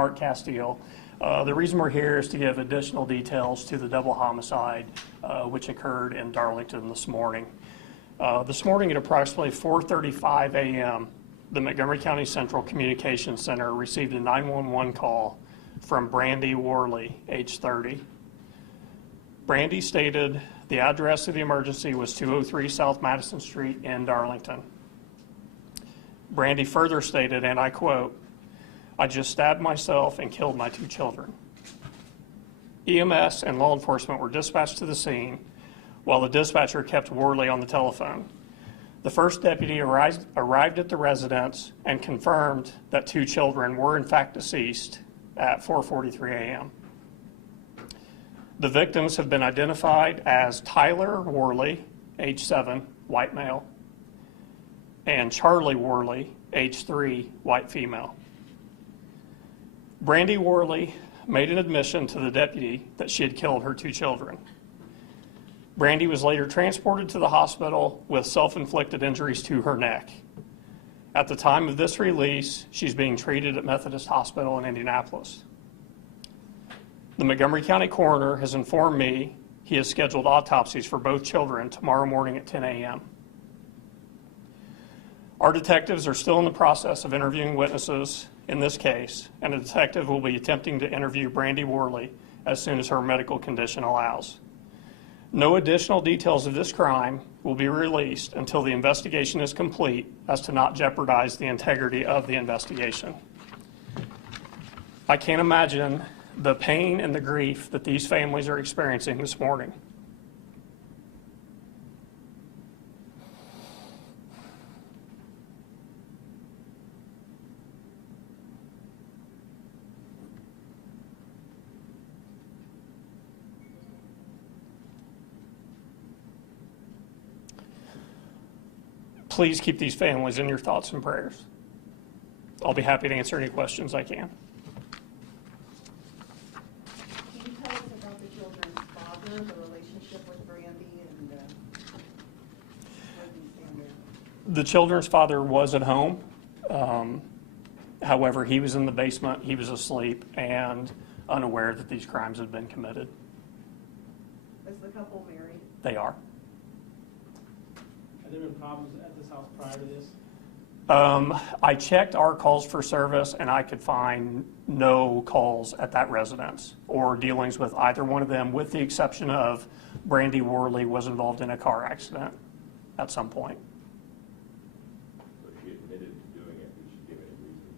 Mark Casteel. The reason we're here is to give additional details to the double homicide which occurred in Darlington this morning. This morning at approximately 4:35 a.m., the Montgomery County Central Communications Center received a 911 call from Brandy Worley, age 30. Brandy stated the address of the emergency was 203 South Madison Street in Darlington. Brandy further stated, and I quote, "I just stabbed myself and killed my 2 children." EMS and law enforcement were dispatched to the scene while the dispatcher kept Worley on the telephone. The first deputy arrived at the residence and confirmed that 2 children were in fact deceased at 4:43 a.m. The victims have been identified as Tyler Worley, age 7, white male, and Charlie Worley, age 3, white female. Brandy Worley made an admission to the deputy that she had killed her 2 children. Brandy was later transported to the hospital with self-inflicted injuries to her neck. At the time of this release, she's being treated at Methodist Hospital in Indianapolis. The Montgomery County coroner has informed me he has scheduled autopsies for both children tomorrow morning at 10 a.m. Our detectives are still in the process of interviewing witnesses in this case, and a detective will be attempting to interview Brandy Worley as soon as her medical condition allows. No additional details of this crime will be released until the investigation is complete, as to not jeopardize the integrity of the investigation. I can't imagine the pain and the grief that these families are experiencing this morning. Please keep these families in your thoughts and prayers. I'll be happy to answer any questions I can. Can you tell us about the children's father, the relationship with Brandy, and where do you stand there? The children's father was at home. However, he was in the basement, he was asleep, and unaware that these crimes had been committed. Is the couple married? They are. Have there been problems at this house prior to this? I checked our calls for service, and I could find no calls at that residence or dealings with either one of them, with the exception of Brandy Worley was involved in a car accident at some point. So she admitted to doing it. Did she give any reason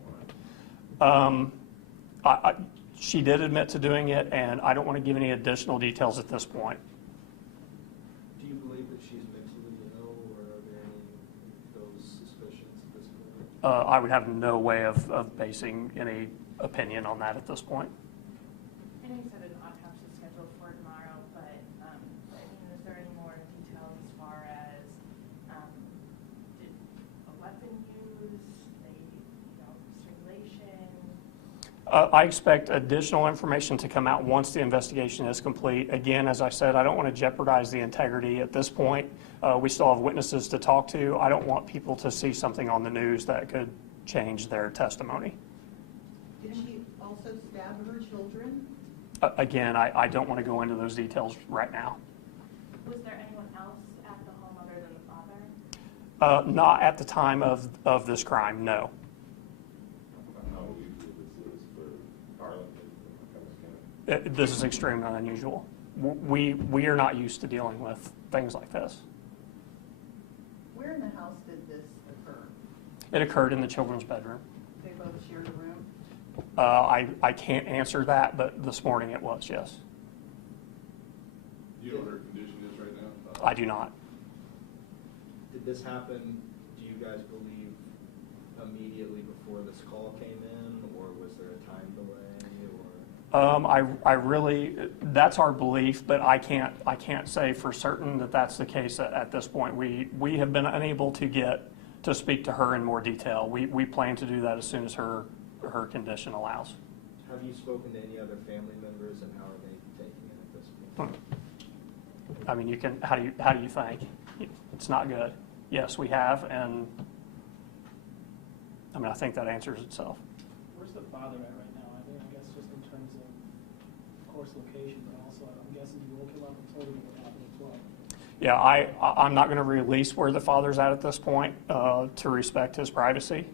why? She did admit to doing it, and I don't want to give any additional details at this point. Do you believe that she's mentally ill, or are there any those suspicions at this point? I would have no way of basing any opinion on that at this point. I know you said an autopsy is scheduled for tomorrow, but I mean, is there any more details as far as did a weapon used, strangulation? I expect additional information to come out once the investigation is complete. Again, as I said, I don't want to jeopardize the integrity at this point. We still have witnesses to talk to. I don't want people to see something on the news that could change their testimony. Did she also stab her children? Again, I don't want to go into those details right now. Was there anyone else at the home other than the father? Not at the time of this crime, no. How unusual this is for Darlington and Montgomery County? This is extremely unusual. We are not used to dealing with things like this. Where in the house did this occur? It occurred in the children's bedroom. They both shared a room? I can't answer that, but this morning it was, yes. You know what her condition is right now? I do not. Did this happen, do you guys believe, immediately before this call came in, or was there a time delay, or? I really, that's our belief, but I can't say for certain that that's the case at this point. We have been unable to speak to her in more detail. We plan to do that as soon as her condition allows. Have you spoken to any other family members, and how are they taking it at this point? I mean, how do you think? It's not good. Yes, we have, and I mean, I think that answers itself. Where's the father at right now? course, location, but also, I'm guessing you woke him up and told him what happened as well. Yeah, I'm not going to release where the father's at this point to respect his privacy.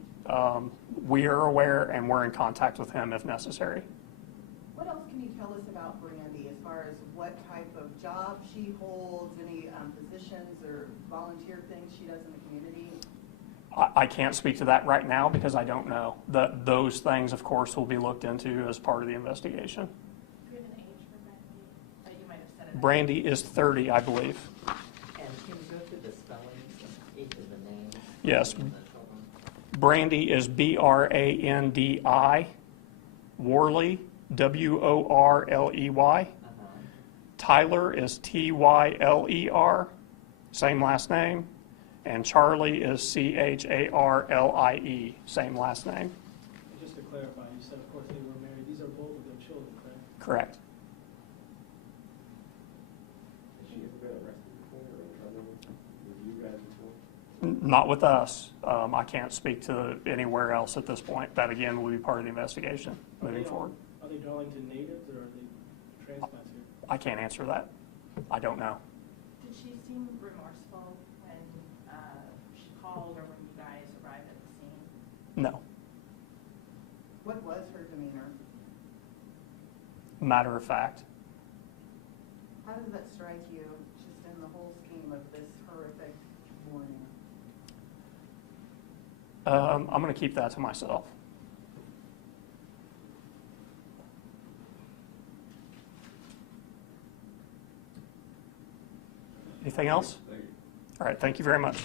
We are aware and we're in contact with him if necessary. What else can you tell us about Brandy as far as what type of job she holds, any positions or volunteer things she does in the community? I can't speak to that right now because I don't know. Those things, of course, will be looked into as part of the investigation. Do you have an age for Brandy? That you might have said it. Brandy is 30, I believe. And can you go through the spellings of each of the names? Yes. And the children? Brandy is Brandi, Worley, Worley. Tyler is Tyler, same last name. And Charlie is Charlie, same last name. And just to clarify, you said, of course, they were married. These are both of their children, correct? Correct. Has she ever been arrested before or in trouble with you guys before? Not with us. I can't speak to anywhere else at this point. That, again, will be part of the investigation moving forward. Are they Darlington natives or are they transplants here? I can't answer that. I don't know. Did she seem remorseful when she called or when you guys arrived at the scene? No. What was her demeanor? Matter of fact. How does that strike you, just in the whole scheme of this horrific morning? I'm going to keep that to myself. Anything else? Thank you. All right, thank you very much.